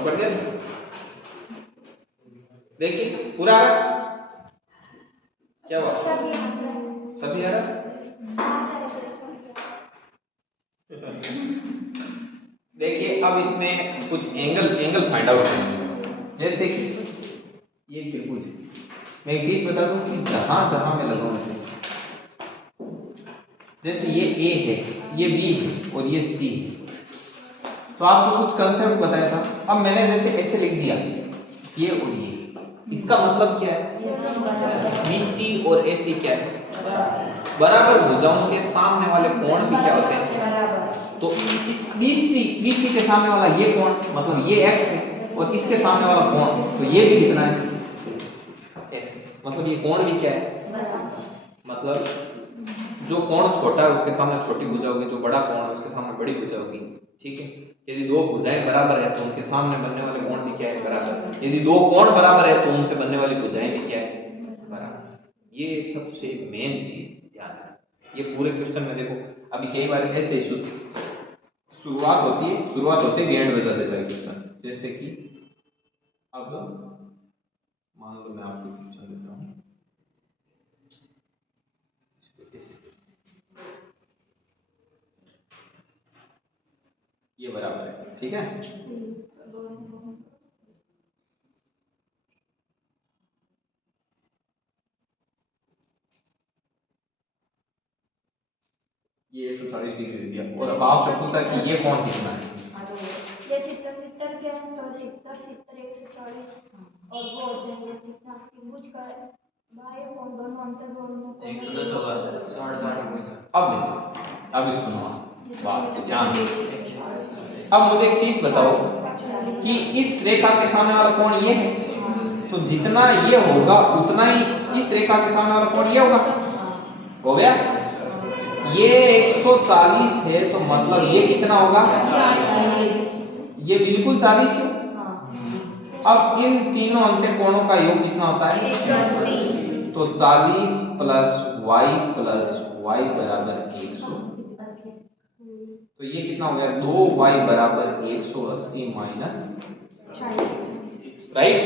पकड़ दिया? देखिए पूरा आ रहा, क्या हुआ? सभी आ रहा। देखिए अब इसमें कुछ एंगल फाइंड आउट करेंगे। जैसे कि ये त्रिभुज है, मैं एक चीज बता दूं कि जहां जहां मैं लगाऊं इसे, जैसे ये ए है, ये बी है और ये सी है, तो आपको कुछ कंसेप्ट बताया था। अब मैंने जैसे ऐसे लिख दिया ये और ये, इसका मतलब क्या है? बीसी और एसी क्या है? बराबर भुजाओं के सामने वाले कोण भी क्या होते हैं? तो इस बीसी के सामने वाला ये कोण मतलब ये एक्स है, और इसके सामने वाला कोण तो ये भी कितना है? एक्स। मतलब ये कोण भी क्या है? मतलब जो कोण छोटा है उसके सामने छोटी भुजा होगी, जो बड़ा कोण है उसके सामने बड़ी भुजा होगी। ठीक है, यदि दो भुजाएं बराबर है तो उनके सामने बनने वाले कोण भी क्या है? बराबर। यदि दो कोण बराबर है तो उनसे बनने वाली भुजाएं भी क्या है? बराबर। ये सबसे मेन चीज ध्यान रखना। ये पूरे क्वेश्चन में देखो, अभी कई बार ऐसे शुरुआत होती है एंड बजा देता है क्वेश्चन। जैसे कि अब मान लो मैं आपको क्वेश्चन देता हूं, ये बराबर है, ठीक है? ये 140 डिग्री दिया और अब आपसे पूछा कि ये कोण कितना है? ये 70 के हैं तो 70 140 और वो हो जाएंगे कितना? त्रिभुज का बाह्य कोण दोनों अंतर दोनों 110 होगा 60 60। अब देखो, अब सुनो बात को ध्यान से। अब मुझे एक चीज बताओ कि इस रेखा के सामने वाला कोण ये है, तो जितना ये होगा उतना ही इस रेखा के सामने वाला कोण ये होगा। हो गया? ये 140 है तो मतलब ये कितना होगा? ये बिल्कुल 40 है। अब इन तीनों अंत्य कोणों का योग कितना होता है? 180। तो 40 प्लस y बराबर 100। तो ये कितना हो गया? 2y बराबर 180 माइनस, राइट?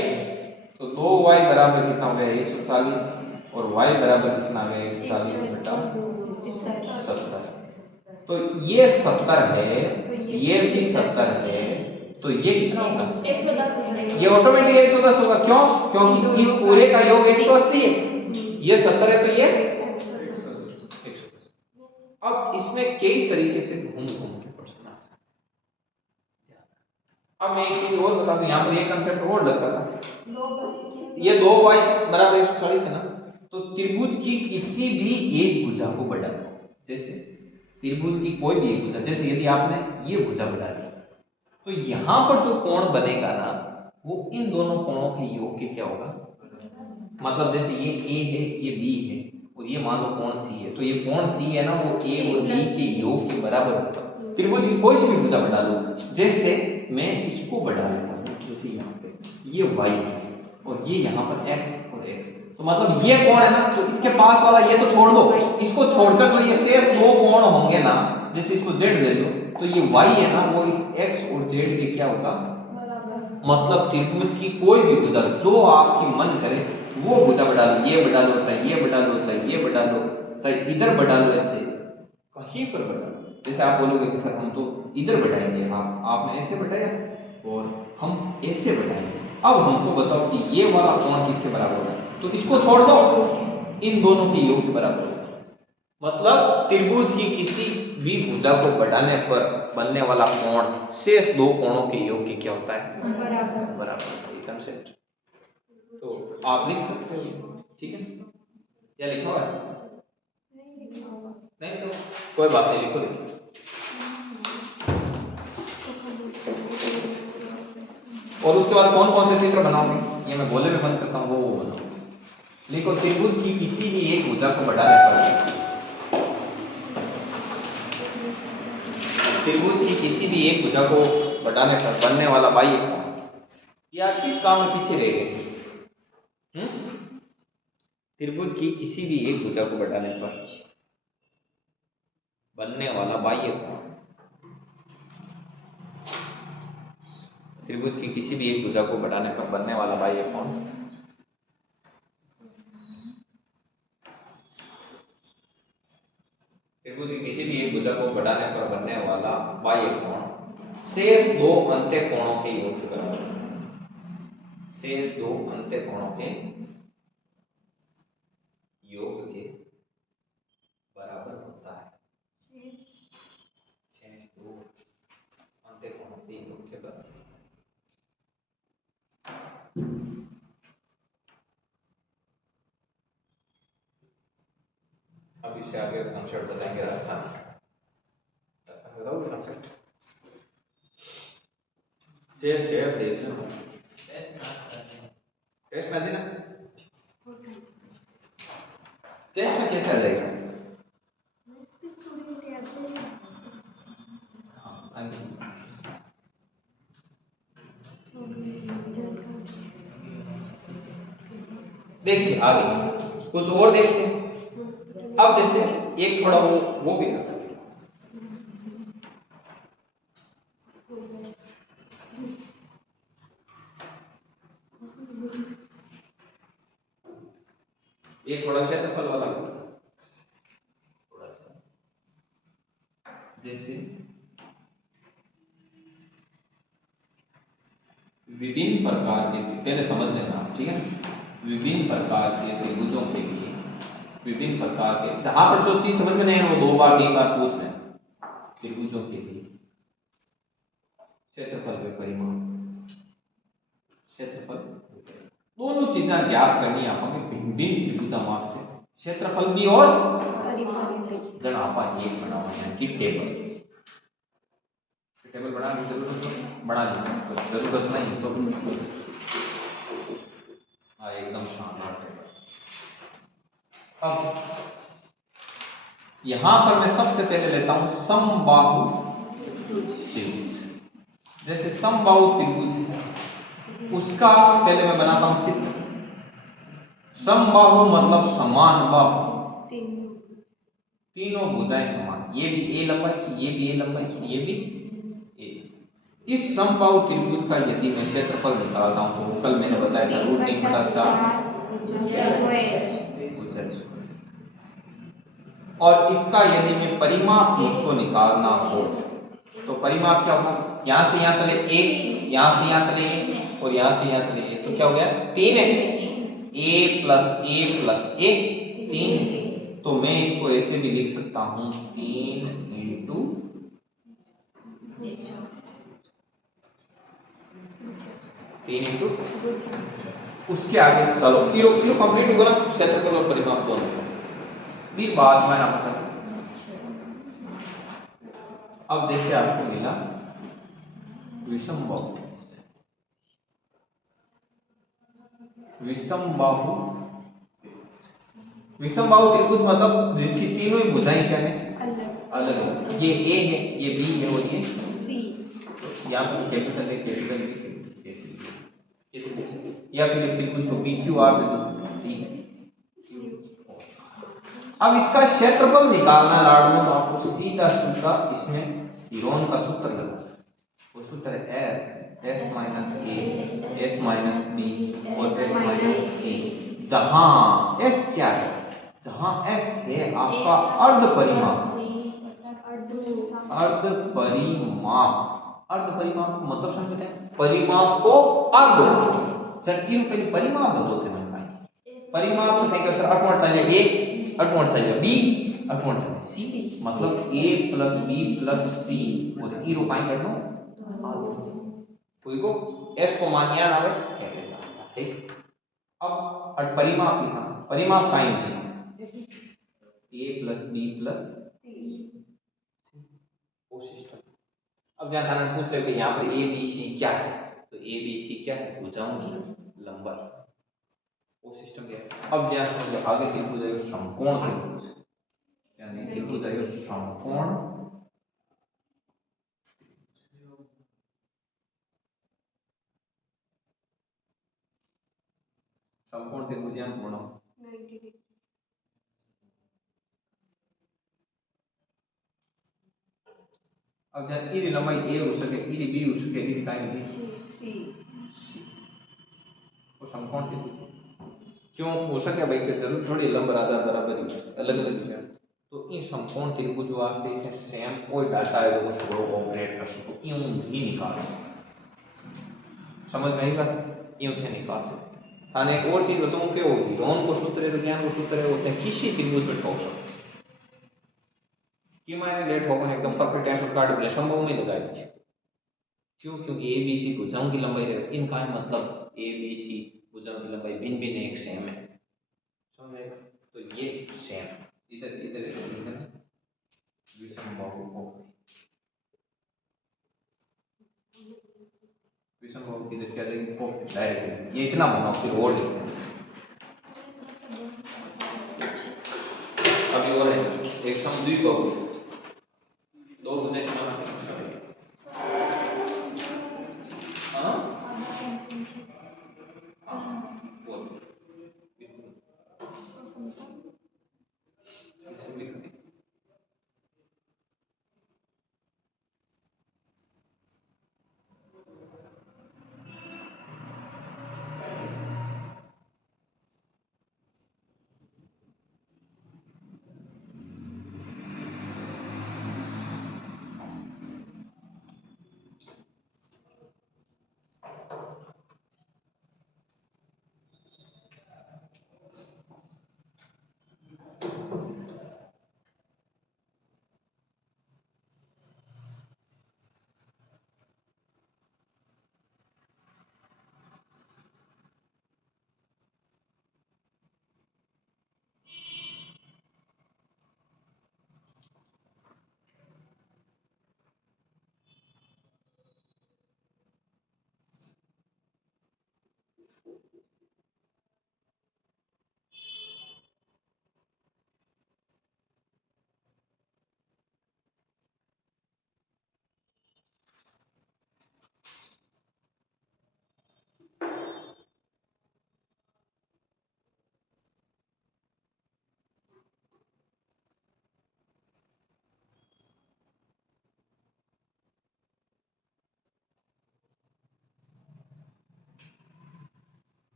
तो 2y बराबर कितना हो गया? 140 और y बराबर कितना आ गया? 140 बटा 70। तो ये 70 है, ये भी 70 है, तो ये कितना होगा? 110। ये ऑटोमेटिक 110 होगा। क्यों? क्योंकि इस पूरे का योग 180 है, ये 70 है तो ये 110। अब इसमें कई तरीके से घूम घूम के प्रश्न आ सकते हैं। अब मैं एक चीज और बता दूं, यहाँ पर ये कंसेप्ट और लगता था, ये 2y बराबर 140 है ना, तो त्रिभुज की किसी भी एक भुजा को बढ़ा दो। जैसे त्रिभुज की कोई भी एक भुजा, जैसे यदि आपने ये भुजा बढ़ा दी तो यहां पर जो कोण बनेगा ना वो इन दोनों कोणों के योग के क्या होगा? मतलब जैसे ये a है, ये b है और ये मान लो कोण c है, तो ये कोण c है ना वो a और b के योग के बराबर होगा। त्रिभुज की कोई सी भी भुजा बढ़ा लो, जैसे मैं इसको बढ़ा लेता हूं, जैसे यहाँ पे ये y है और ये यहाँ पर x और x, तो मतलब ये कोण है ना, तो इसके पास वाला ये तो छोड़ दो, इसको छोड़कर जो ये शेष दो कोण होंगे ना, जैसे इसको z ले लो, तो ये y है ना वो इस x और z के क्या होगा? मतलब त्रिभुज की कोई भी भुजा जो आपकी मन करे वो भुजा बढ़ा लो, ये बढ़ा लो, चाहे ये बढ़ा लो, चाहे ये बढ़ा लो, चाहे इधर बढ़ा लो, ऐसे कहीं पर बढ़ा लो। जैसे आप बोलोगे कि सर हम तो इधर बढ़ाएंगे, आपने ऐसे बढ़ाया और हम ऐसे बढ़ाएंगे। अब हमको बताओ कि ये वाला कोण किसके बराबर होगा? तो इसको छोड़ दो, इन दोनों के योग के बराबर होगा। मतलब त्रिभुज की किसी भी भुजा को बढ़ाने पर बनने वाला कोण शेष दो कोणों के योग के क्या होता है? बराबर। ये कंसेप्ट तो आप लिख सकते हो, ठीक है? क्या लिखा हुआ है? नहीं तो कोई बात नहीं, लिखो देखो। और उसके बाद कौन कौन से चित्र बनाओगे ये मैं बोले में बंद करता हूँ, वो बनाओ। लिखो त्रिभुज की किसी भी एक भुजा को बढ़ाने पर, त्रिभुज की किसी भी एक भुजा को बढ़ाने पर बनने वाला बाह्य कोण। ये आज किस काम में पीछे रह गए? त्रिभुज की किसी भी एक भुजा को बढ़ाने पर बनने वाला बाह्य कोण त्रिभुज की किसी भी एक भुजा को बढ़ाने पर बनने वाला बाह्य कोण त्रिभुज की किसी भी एक भुजा को बढ़ाने पर बनने वाला बाह्य कोण शेष दो अंत्य कोणों के योग के बराबर होता है। शेष दो अंत्य कोणों के योग के बराबर होता है। शेष दो अंत्य कोणों के योग के बराबर। अब इससे आगे कंसेप्ट बताएंगे रास्ता में बताओगे कंसेप्ट टेस्ट है देख लो टेस्ट में देना टेस्ट में कैसे आ जाएगा हाँ आगे देखिए आगे कुछ और देखते हैं अब जैसे एक थोड़ा वो भी है एक थोड़ा क्षेत्रफल वाला थोड़ा सा जैसे विभिन्न प्रकार के पहले समझ लेना आप ठीक है विभिन्न प्रकार के त्रिभुजों के लिए विभिन्न प्रकार के जहां पर जो चीज समझ में नहीं है वो 2 बार 3 बार पूछ लें त्रिभुजों के लिए क्षेत्रफल व परिमाण क्षेत्रफल दोनों चीजें ज्ञात करनी आपको भिन्न भिन्न त्रिभुजा वास्ते क्षेत्रफल भी और जन आपा एक बनाओ यानी कि टेबल बनाने की जरूरत है बना लेना जरूरत नहीं तो हाँ एकदम शानदार टेबल अब यहां पर मैं सबसे पहले लेता हूं समबाहु त्रिभुज जैसे समबाहु त्रिभुज है उसका पहले मैं बनाता हूं चित्र समबाहु मतलब समान बाहु तीनों भुजाएं समान ये भी ए लंबाई की ये भी ए लंबाई की ये भी ए इस समबाहु त्रिभुज का यदि मैं क्षेत्रफल निकालता हूं तो कल मैंने बताया था √3/4 और इसका यदि मैं परिमाप मुझको निकालना हो तो परिमाप क्या होगा यहां से यहां चले एक यहां से यहां चले एक और यहां से यहां चले एक तो क्या हो गया 3 है a+a+a 3 तो मैं इसको ऐसे भी लिख सकता हूं 3 × उसके आगे चलो ईरो कंप्लीट होगा ना क्षेत्रफल और परिमाप दोनों फिर बाद में आप बता अब जैसे आपको मिला विषमबाहु विषमबाहु त्रिभुज मतलब जिसकी तीनों ही भुजाएं क्या है अलग अलग ये ए है ये बी है और ये सी या फिर कैपिटल है कैपिटल बी या फिर इस त्रिभुज को पी क्यू आर दे दो डी अब इसका क्षेत्रफल निकालना लाड में तो आपको सीधा सीधा इसमें इरोन का सूत्र लगा वो सूत्र है s माइनस ए s माइनस बी और s माइनस सी जहां s क्या है जहां s है आपका अर्ध परिमाप मतलब समझते हैं परिमाप को आगे चल इन पहले परिमाप बताते हैं परिमाप तो कहीं सर अटवण चाहिए a अटवण चाहिए b अटवण चाहिए c मतलब a + b + c और ई रूपाई करनो कोई को s को मान याद आवे ठीक अब परिमाप लिखा परिमाप काई है a + b + c वो सिस्टम अब जहां थाने पूछ ले कि यहां पर a b c क्या है तो a b c क्या है भुजाओं की लंबाई वो सिस्टम क्या है अब जहां समझ आगे त्रिभुज है समकोण त्रिभुज यानी त्रिभुज है समकोण समकोण त्रिभुज यानी कोण 90 डिग्री अब जहाँ इरी लंबाई ए हो सके, इरी बी हो सके, इरी काय होगी सी सी। वो समकोण त्रिभुज क्यों हो सके भाई कि जरूर थोड़ी लंब आधा बराबर ही अलग अलग है। तो इन समकोण त्रिभुज वास्ते थे सेम कोई डाटा है तो उसको ऑपरेट कर सको यूं नहीं निकाल सकते। समझ में आई बात? यूं थे निकाल सकते। थाने एक और चीज बताऊं कि वो डॉन को सूत्र है तो ज्ञान को सूत्र है होते हैं किसी त्रिभुज में ठोक सकते कि मैं लेट होकर एकदम परफेक्ट आंसर काट दिया संभव नहीं लगा दीजिए। क्यों? क्योंकि ए बी सी भुजाओं की लंबाई रहे इनका मतलब ए बी सी भुजाओं की लंबाई भिन्न भिन्न एक सेम है। समझ? तो ये सेम इधर इधर विषमबाहु को विषमबाहु की क्या देंगे को डायरेक्ट ये इतना होना फिर और लिखते हैं। अभी और है एक समद्विबाहु दो भुजाएं समान है उसका हां फोर ऐसे लिख दी।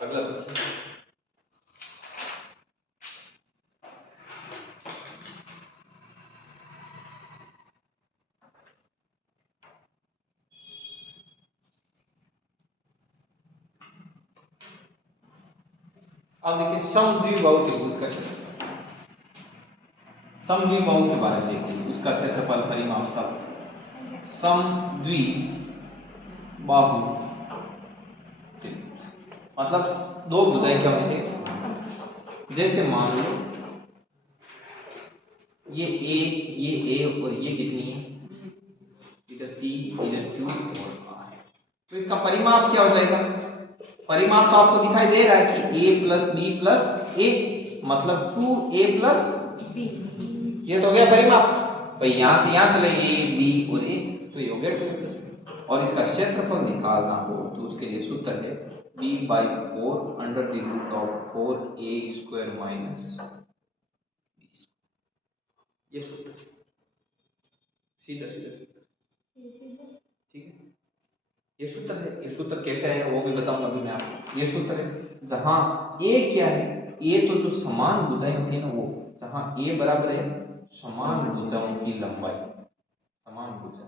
अगला अब देखिए समद्विबाहु त्रिभुज का क्षेत्रफल समद्विबाहु के बारे में देखिए उसका क्षेत्रफल परिमाप सब समद्विबाहु त्रिभुज मतलब दो भुजाएं क्या होनी चाहिए। जैसे मान लो ये ए और ये कितनी है इसका परिमाप क्या हो जाएगा? परिमाप तो आपको दिखाई दे रहा है कि a प्लस बी प्लस ए, मतलब 2a प्लस बी, ये तो हो गया परिमाप। भाई यहां से यहां चले a b और a, तो ये हो गया 2a प्लस b। और इसका क्षेत्रफल निकालना हो तो उसके लिए सूत्र है b by 4 under the root of 4a square minus, ये सूत्र सीधा सीधा सूत्र, ठीक है। ये सूत्र है, ये सूत्र कैसे है वो भी बताऊंगा अभी मैं आपको। ये सूत्र है जहां a क्या है, a तो जो समान भुजाएं होती है ना वो, जहां a बराबर है समान भुजाओं की लंबाई, समान भुजा,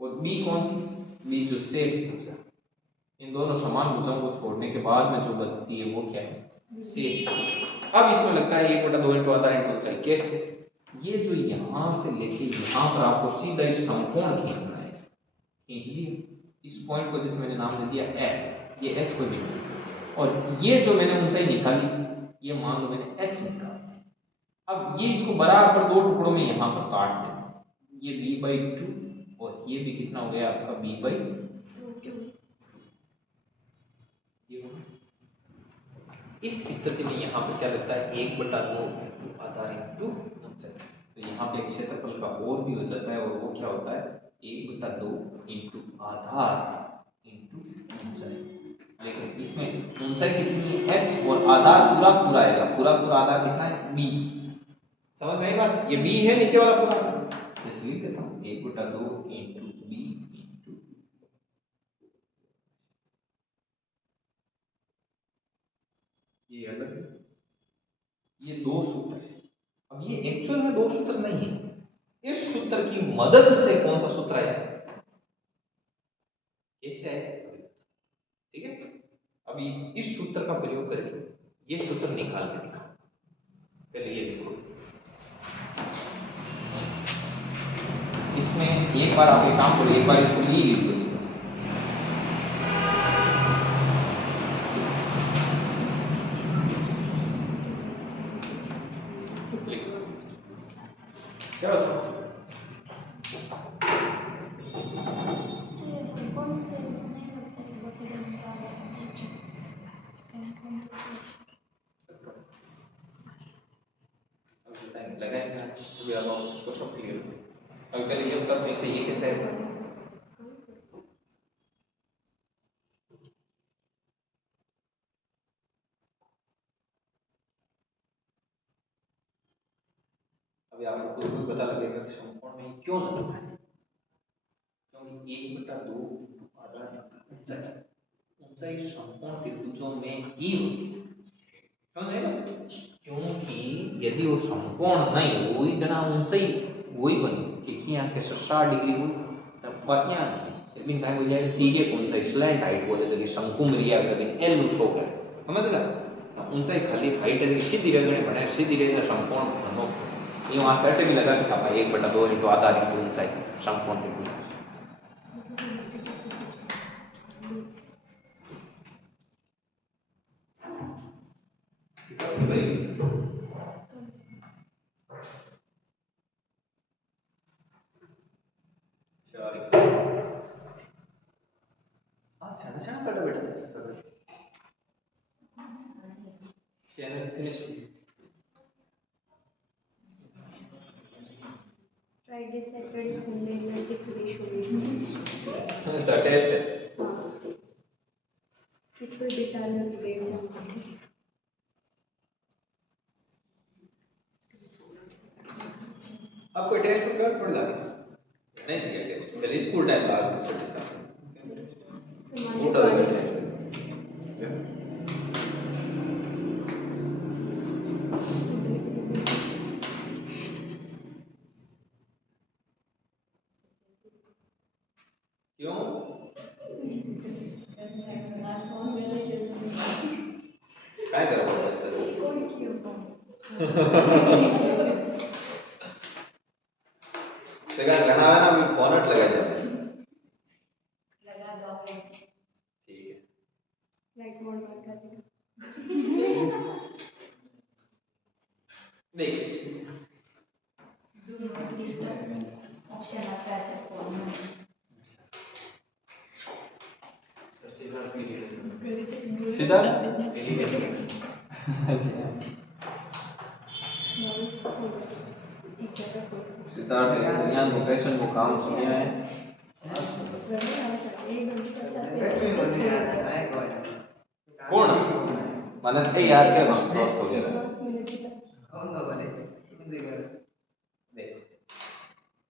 और b कौन सी, b जो शेष भुजा, इन दोनों समान भुजाओं को छोड़ने के बाद में जो बचती है वो क्या है, शेष भुजा। अब इसमें लगता है 1/2 इंटू आधा इंटू ऊंचाई, कैसे? ये जो यहां से लेके यहां पर आपको सीधा इस समकोण खींचना है, खींच दिया इस पॉइंट को, जिसमें मैंने नाम दे दिया s, ये s कोई भी नहीं, और ये जो मैंने ऊंचाई निकाली ये मान लो मैंने x निकाल दी। अब ये इसको बराबर दो टुकड़ों में यहां पर काट देना, ये b/2 और ये भी कितना हो गया आपका b/2। इस स्थिति में यहाँ पे क्या लगता है 1/2 आधार इंटू ऊंचाई, तो यहाँ पे क्षेत्रफल का और भी हो जाता है, और वो क्या होता है 1/2 इंटू आधार इंटू ऊंचाई। लेकिन इसमें ऊंचाई कितनी है h और आधार पूरा पूरा आएगा, पूरा पूरा आधार कितना है b, समझ में आई बात? ये b है नीचे वाला पूरा, इसलिए लिख देता हूँ 1/2 इंटू b इंटू, ये अलग है, ये दो सूत्र है। अब ये एक्चुअल में दो सूत्र नहीं है, इस सूत्र की मदद से कौन सा सूत्र आया है, कैसे आया, ठीक है। अभी इस सूत्र का प्रयोग करके ये सूत्र निकाल के दिखाओ। पहले ये देखो, इसमें एक बार आप एक काम करो, एक बार इसको ली लिख दो इसमें, क्या लगाएंगे अभी आप उसको सब क्लियर हो। अभी पहले ये बता इससे ये कैसे है, अभी आपको खुद भी पता लगेगा कि समकोण में क्यों लगता है, क्योंकि 1/2 आधार ऊंचाई, ऊंचाई समकोण त्रिभुजों में ही होती है, क्यों नहीं? क्योंकि यदि वो समकोण नहीं हुई जना ऊंचाई वही बनी कि यहाँ के 60 डिग्री हुई तब बाकियां लेकिन काय हो जाए तीगे ऊंचाई स्लैंट हाइट बोले जकी शंकुम रिया करके एल शो करे, समझ ला ऊंचाई खाली हाइट है सीधी रेखा बने, सीधी रेखा समकोण बनो, ये वहां से भी लगा सकता है 1/2 इंटू आधा इंटू ऊंचाई समकोण त्रिभुज। Friday Saturday Sunday magic ratio अच्छा टेस्ट है, कितने बेटा ने बैठ जाते थे। अब कोई टेस्ट पेपर थोड़ी जाती नहीं दिया टेस्ट, पहले स्कूल टाइम बाद छोटे सा छोटा वाला टेस्ट क्यों काय करो देखा घना है ना अभी फोन हट लगा जाए लगा दो ठीक है लाइट मोड बंद कर देना देखिए डू नॉट डिस्टर्ब ऑप्शन आता है सब फोन में। सिद्धार्थ सिद्धार्थ दुनिया को पैशन को काम सुनिया है पूर्ण मतलब ए यार के दोस्त हो गया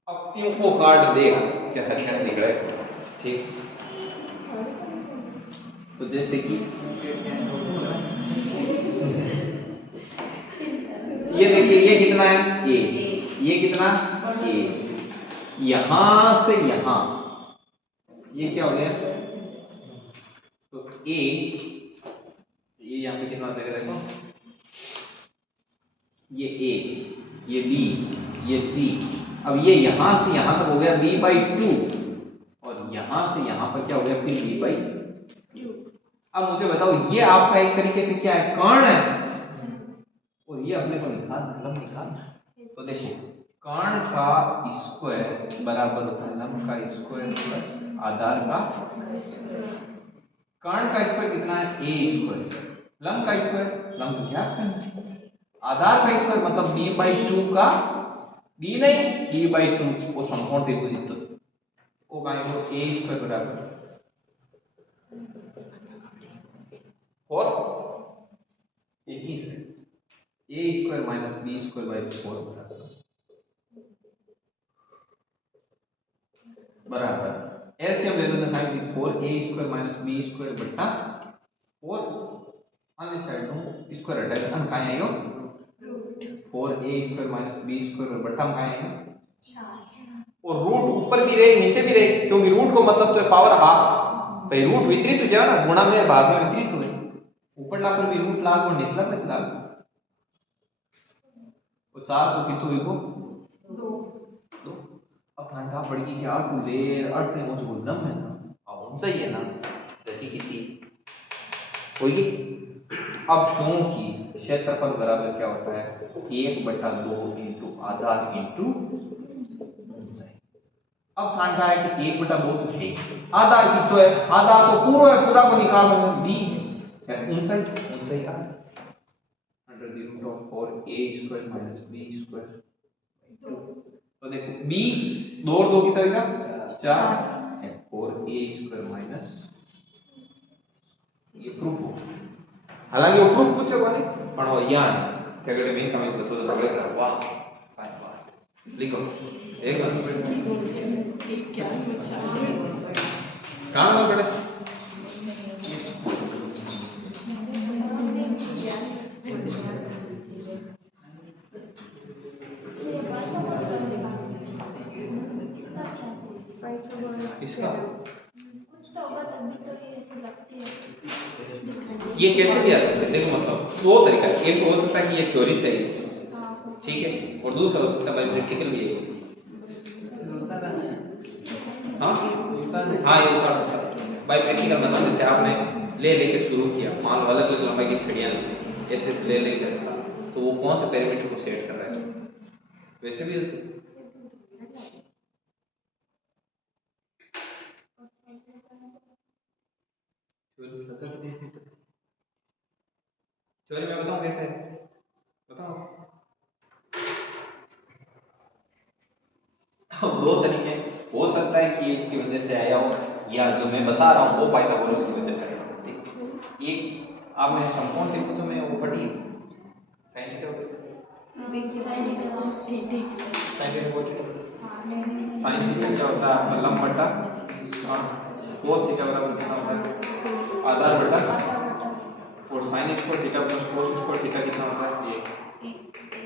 अब क्यों को कार्ड देगा क्या क्या निकले ठीक तो जैसे कि ये देखिए ये कितना है ये कितना ए यहां से यहां ये क्या हो गया तो ए ये यहाँ पे कितना हो जाएगा देखो ये ए ये बी ये सी अब ये यहां से यहां तक हो गया b/2 और यहां से यहां पर क्या हो गया फिर b/2 अब मुझे बताओ ये आपका एक तरीके से क्या है कर्ण है और ये अपने को निकालना तो देखो कर्ण का स्क्वायर बराबर होता है लंब का स्क्वायर प्लस आधार का कर्ण का स्क्वायर कितना है a स्क्वायर लंब का स्क्वायर लंब तो क्या करना आधार का स्क्वायर मतलब b/2 का b नहीं b/2 वो समकोण त्रिभुज तो वो कहेंगे a स्क्वायर बराबर और एक ही से a square minus b square by 4 बराबर एलसीएम ले लो तो five 4a square minus b square बटा 4 अन्य साइड नो स्क्वायर हटा के कहाँ आएगा 4a square minus b square बटा कहाँ आएगा और रूट ऊपर भी रहे नीचे भी रहे क्योंकि रूट को मतलब तो पावर हाफ भाई रूट वितरित हो जाए ना गुणा में भाग में वितरित हो ऊपर ला पर भी रूट लाग और निचला पर लाग तो 4 को कितु देखो 2 अब ठंडा पड़ गई कि यार को लेर अर्थ में मुझे बोलना है ना अब उनसे ही है ना जैसे कितनी होगी अब चूंकि क्षेत्रफल बराबर क्या होता है 1/2 इंटू आधार इंटू अब ठंडा है कि 1/2 तो है आधार कितना है आधार तो पूरा को निकालना है b है 59 under the root of 4a square minus b square तो देखो b 2 और 2 कितना होगा 4 है 4a स्क्वायर माइनस ये प्रूफ हो हालांकि वो प्रूफ पूछे कोने पण वो यान क्या कहते मेन कमेंट बतो तो सगळे करा वाह वाह लिखो एक कहां पड़े ये बात तो बहुत करने का इसका क्या इसका कुछ तो होगा तभी तो ये ऐसी लगती है ये कैसे भी आ सकता है देखो मतलब दो तरीका है एक तो हो सकता है कि ये थ्योरी सही है ठीक है और दूसरा हो सकता है बाय प्रैक्टिकल भी है हाँ हाँ ये उतार सकता बाय प्रैक्टिकल मतलब जैसे आपने ले लेके शुरू किया मान लो अलग अलग लंबाई की छड़ियाँ ऐसे ले लेके रखा तो वो कौन से पैरामीटर को सेट कर रहा है वैसे भी थ्योरी में बताऊं कैसे बताओ दो तरीके हो सकता है कि इसकी वजह से आया हो या जो मैं बता रहा हूँ वो पाइथागोरस की वजह से आया हो ठीक एक आपने समकोण त्रिभुज में वो पढ़ी साइन थीटा क्या होता है आपका लंब बटा cos थीटा बराबर कितना होता है आधार बटा और sin square theta plus cos square theta कितना होता है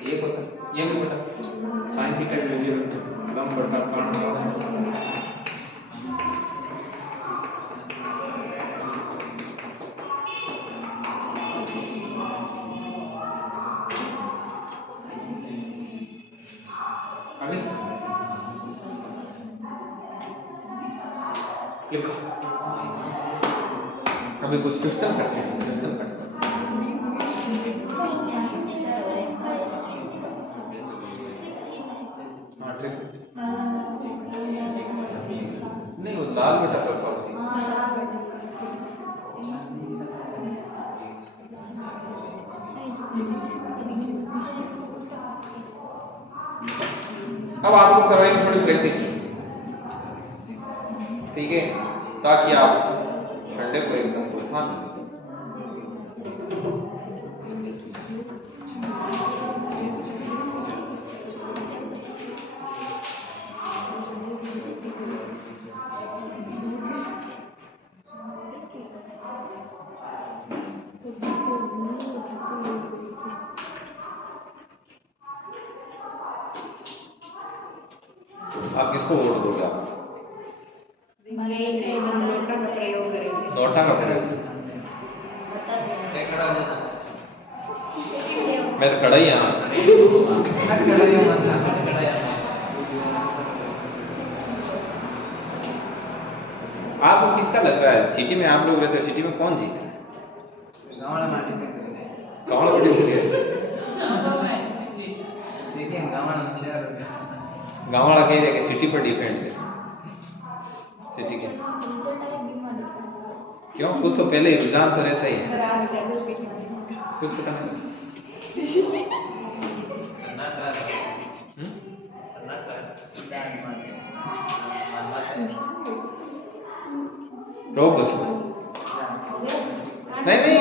एक होता है ये भी बटा sin थीटा की वैल्यू लंब बटा कर्ण का अभी लिखो अभी कुछ क्वेश्चन करते हैं क्वेश्चन करते हैं हाँ ठीक नहीं वो लाल बटा का कौन सी अब आपको करवाएंगे थोड़ी प्रैक्टिस, ठीक है, ताकि आप संडे को एकदम तूफान। आप किसको वोट दोगे? आप नोटा का प्रयोग करेंगे। नोटा का प्रयोग? मैं तो खड़ा ही यहाँ। आपको किसका लग रहा है सिटी में आप लोग रहते हो, सिटी में कौन जीता है? गाँव वाला कह रहे कि सिटी पर डिपेंड है, सिटी के क्यों? कुछ तो पहले ही रुझान तो रहता ही है, कुछ पता नहीं। रोक दो शुरू। नहीं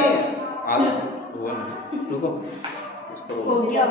आप रुको, इसको हो गया।